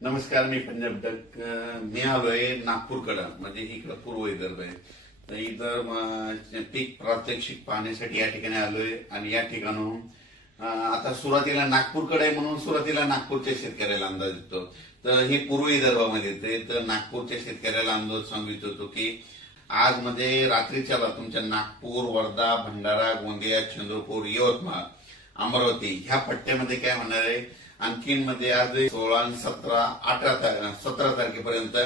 नमस्कार. मी पंजाब डक. मी आलोय नागपूरकडे, म्हणजे इकडे पूर्व विदर्भ आहे. तर इथं पीक प्रात्यक्षिक पाहण्यासाठी या ठिकाणी आलोय. आणि या ठिकाणून आता सुरुवातीला नागपूरकडे आहे म्हणून सुरुवातीला नागपूरच्या शेतकऱ्याला अंदाज येतो. तर हे पूर्व विदर्भामध्ये येते. तर नागपूरच्या शेतकऱ्याला अंदाज सांगू इच्छितो की आज मध्ये रात्रीच्याला तुमच्या नागपूर, वर्धा, भंडारा, गोंदिया, चंद्रपूर, यवतमाळ, अमरावती ह्या पट्ट्यामध्ये काय होणार आहे. आणखीन मध्ये आज 16, 17, 17 तारखेपर्यंत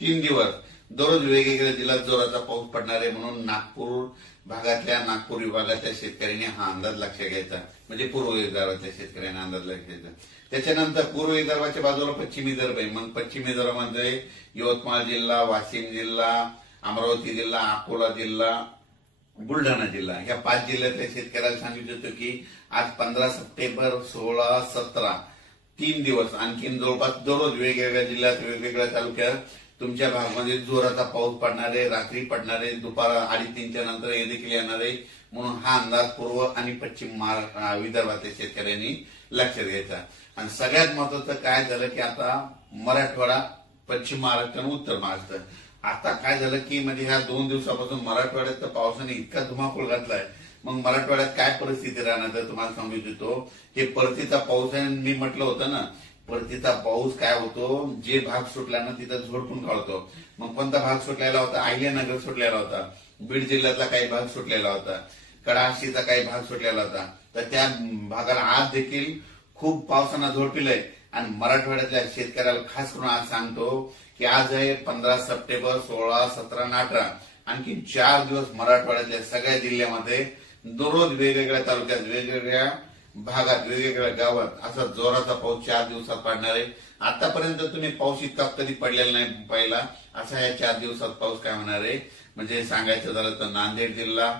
3 दिवस दररोज वेगवेगळ्या जिल्ह्यात जोराचा पाऊस पडणार आहे. म्हणून नागपूर भागातल्या, नागपूर विभागातल्या शेतकऱ्यांनी हा अंदाज लक्षात घ्यायचा. म्हणजे पूर्व विदर्भातल्या शेतकऱ्यांनी अंदाज लक्षात घ्यायचा. त्याच्यानंतर पूर्व विदर्भाच्या बाजूला पश्चिम विदर्भ आहे. मग पश्चिम विदर्भामध्ये यवतमाळ जिल्हा, वाशिम जिल्हा, अमरावती जिल्हा, अकोला जिल्हा, बुलढाणा जिल्हा ह्या 5 जिल्ह्यातल्या शेतकऱ्याला सांगू इच्छितो की आज 15 सप्टेंबर, 16, 17 3 दिवस आणखीन जवळपास दररोज वेगवेगळ्या जिल्ह्यात, वेगवेगळ्या तालुक्यात तुमच्या भागामध्ये जोराचा पाऊस पडणार आहे. रात्री पडणार आहे, दुपार 2:30च्या नंतर हे देखील येणार आहे. म्हणून हा अंदाज पूर्व आणि पश्चिम विदर्भातल्या शेतकऱ्यांनी लक्षात घ्यायचा. आणि सगळ्यात महत्वाचं काय झालं की आता मराठवाडा, पश्चिम महाराष्ट्र आणि उत्तर महाराष्ट्र आता काय झालं की म्हणजे ह्या 2 दिवसापासून मराठवाड्यात तर पावसाने इतका धुमाकूळ घातलाय. मग मराठवाड्यात काय परिस्थिती राहणार तर तुम्हाला सांगू इच्छितो. हे परतीचा पाऊस आहे. मी म्हटलं होतं ना, परतीचा पाऊस काय होतो, जे भाग सुटला ना तिथं झोडपून काढतो. मग कोणता भाग सुटलेला होता, अहिल्यानगर सुटलेला होता, बीड जिल्ह्यातला काही भाग सुटलेला होता, कडाशीचा काही भाग सुटलेला होता. तर त्या भागाला आज देखील खूप पावसानं झोडपिलंय. आणि मराठवाड्यातल्या शेतकऱ्याला खास करून आज सांगतो की आज आहे 15 सप्टेंबर, 16, 17 आणि 18 आणखी 4 दिवस मराठवाड्यातल्या सगळ्या जिल्ह्यामध्ये दररोज वेगवेगळ्या तालुक्यात, वेगवेगळ्या भागात, वेगवेगळ्या गावात असा जोराचा पाऊस 4 दिवसात पडणार आहे. आतापर्यंत तुम्ही पाऊस इतका कधी पडलेला नाही पहिला. असा या 4 दिवसात पाऊस काय होणार आहे. म्हणजे सांगायचं झालं तर नांदेड जिल्हा,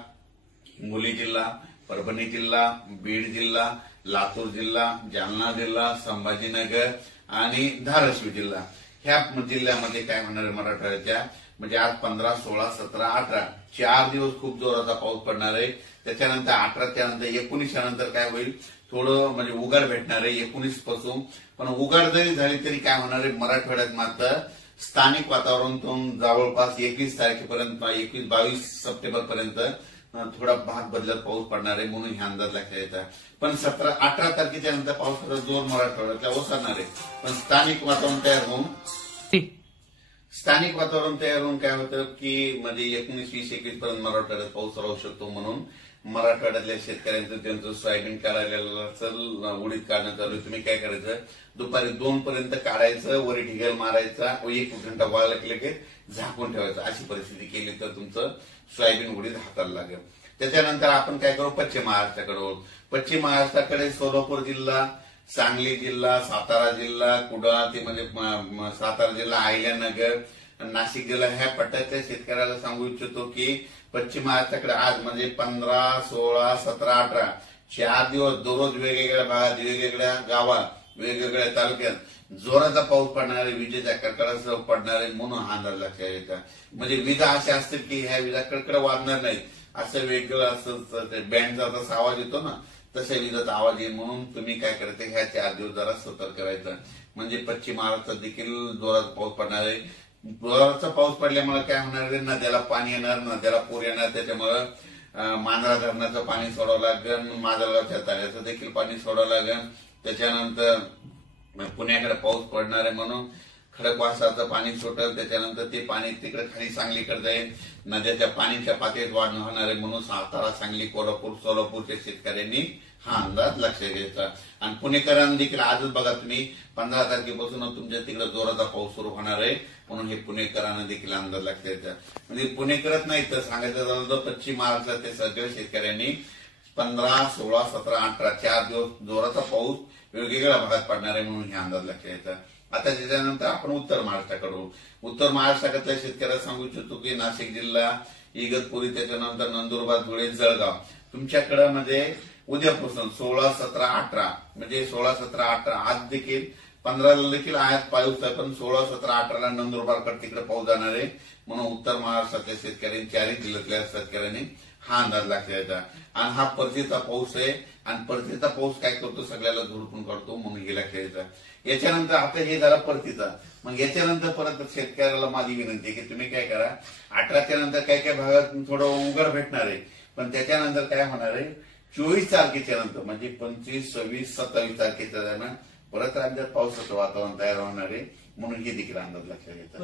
हिंगोली जिल्हा, परभणी जिल्हा, बीड जिल्हा, लातूर जिल्हा, जालना जिल्हा, संभाजीनगर आणि धाराशिव जिल्हा ह्या जिल्ह्यामध्ये काय होणार आहे मराठवाड्याच्या. म्हणजे आज 15, 16, 17, 18 4 दिवस खूप जोराचा पाऊस पडणार आहे. त्याच्यानंतर 18च्या नंतर 19 नंतर काय होईल, थोडं म्हणजे उघाड भेटणार आहे 19 पासून. पण उघाड जरी झाली तरी काय होणार आहे मराठवाड्यात मात्र स्थानिक वातावरणातून जवळपास 21 तारखेपर्यंत, 21-22 सप्टेंबर पर्यंत थोडा भाग बदलत पाऊस पडणार आहे. म्हणून हे अंदाज लक्षात येतात. पण 18 तारखेच्या नंतर पावसाचा जोर मराठवाड्यातल्या ओसरणार आहे. पण स्थानिक वातावरण तयार होऊन काय होतं की म्हणजे 19, 20, 21 पर्यंत मराठवाड्यात पाऊस राहू शकतो. म्हणून मराठवाड्यातल्या शेतकऱ्यांचं त्यांचं सोयाबीन काढायला उडीद काढणं चालू. तुम्ही काय करायचं, दुपारी 2 पर्यंत काढायचं, वरी ढिगल मारायचा, 1 घंटा वाळला की झाकून ठेवायचं. अशी परिस्थिती केली तर तुमचं सोयाबीन उडीद हाताला लागेल. त्याच्यानंतर आपण काय करू, पश्चिम महाराष्ट्राकडे. पश्चिम महाराष्ट्राकडे सोलापूर जिल्हा, सांगली जिल्हा, सातारा जिल्हा, कुडाळ ते म्हणजे सातारा जिल्हा, अहिल्यानगर, नाशिक जिल्हा ह्या पट्ट्याच्या शेतकऱ्याला सांगू इच्छितो की पश्चिम महाराष्ट्राकडे आज म्हणजे 15, 16, 17, 18 4 दिवस दररोज वेगवेगळ्या भागात, वेगवेगळ्या गावात, वेगवेगळ्या तालुक्यात जोराचा पाऊस पडणार आहे, विजेच्या कडकडासह पडणार आहे. म्हणून हा अंदाज लक्षात येतात. म्हणजे विजा अशा असतील की ह्या विजा कडकड वाजणार नाही. असं वेगळं असं बँडचा जसा आवाज येतो ना तशा विजाचा आवाज येईल. म्हणून तुम्ही काय करायचं, ह्या 4 दिवस जरा सतर्क करायचं. म्हणजे पश्चिम महाराष्ट्रात देखील जोराचा पाऊस पडणार आहे. जोराचा पाऊस पडल्यामुळे काय होणार आहे, नद्याला पाणी येणार, नद्याला पूर येणार. त्याच्यामुळे मांजरा धरणाचं पाणी सोडावं लागेल, माजलगावच्या तळ्याचं देखील पाणी सोडावं लागेल. त्याच्यानंतर पुण्याकडे पाऊस पडणार आहे म्हणून खडकवासलाचं पाणी सुटेल. त्याच्यानंतर ते पाणी तिकडे खाली सांगलीकडे जाईल. नद्याच्या पाण्याच्या पातळीत वाढ होणार आहे. म्हणून सातारा, सांगली, कोल्हापूर, सोलापूरच्या शेतकऱ्यांनी हा अंदाज लक्षात घ्यायचा. आणि पुणेकरांनी देखील आजच बघा तुम्ही 15 तारखेपासून तुमच्या तिकडे जोराचा पाऊस सुरू होणार आहे. म्हणून हे पुणेकरांना देखील अंदाज लक्षात घ्यायचा. म्हणजे पुणेकरच नाही तर सांगायचं झालं तर पश्चिम महाराष्ट्रातील सगळ्या शेतकऱ्यांनी 15, 16, 17, 18 4 दिवस जोराचा पाऊस वेगवेगळ्या भागात पडणार आहे. म्हणून हे अंदाज लक्षात घ्यायचा. आता त्याच्यानंतर आपण उत्तर महाराष्ट्राकडे. उत्तर महाराष्ट्रातल्या शेतकऱ्याला सांगू इच्छितो की नाशिक जिल्हा, इगतपुरी, त्याच्यानंतर नंदुरबार, धुळे, जळगाव तुमच्याकडे म्हणजे उद्यापासून 16, 17, 18 म्हणजे 16, 17, 18 आज देखील 15ला देखील आज पाऊस आहे. पण 16, 17, 18ला नंदुरबारकडे तिकडे पाऊस जाणार आहे. म्हणून उत्तर महाराष्ट्रातल्या शेतकऱ्यांनी, 4 जिल्ह्यातल्या शेतकऱ्यांनी हा अंदाज लक्षात यायचा. आणि हा परतीचा पाऊस आहे आणि परतीचा पाऊस काय करतो सगळ्याला झोडपून काढतो म्हणून हे लक्षात यायचं. याच्यानंतर आता हे झालं परतीचा. मग याच्यानंतर परत शेतकऱ्याला माझी विनंती आहे की तुम्ही काय करा, 18च्या नंतर काही काही भागात थोडं उघड भेटणार आहे, पण त्याच्यानंतर काय होणार आहे 24 तारखेच्या नंतर म्हणजे 25, 26, 27 तारखेच्या दरम्यान परत राज्यात पावसाचं वातावरण तयार होणार आहे म्हणून हे देखील अंदाज लक्षात घेतात.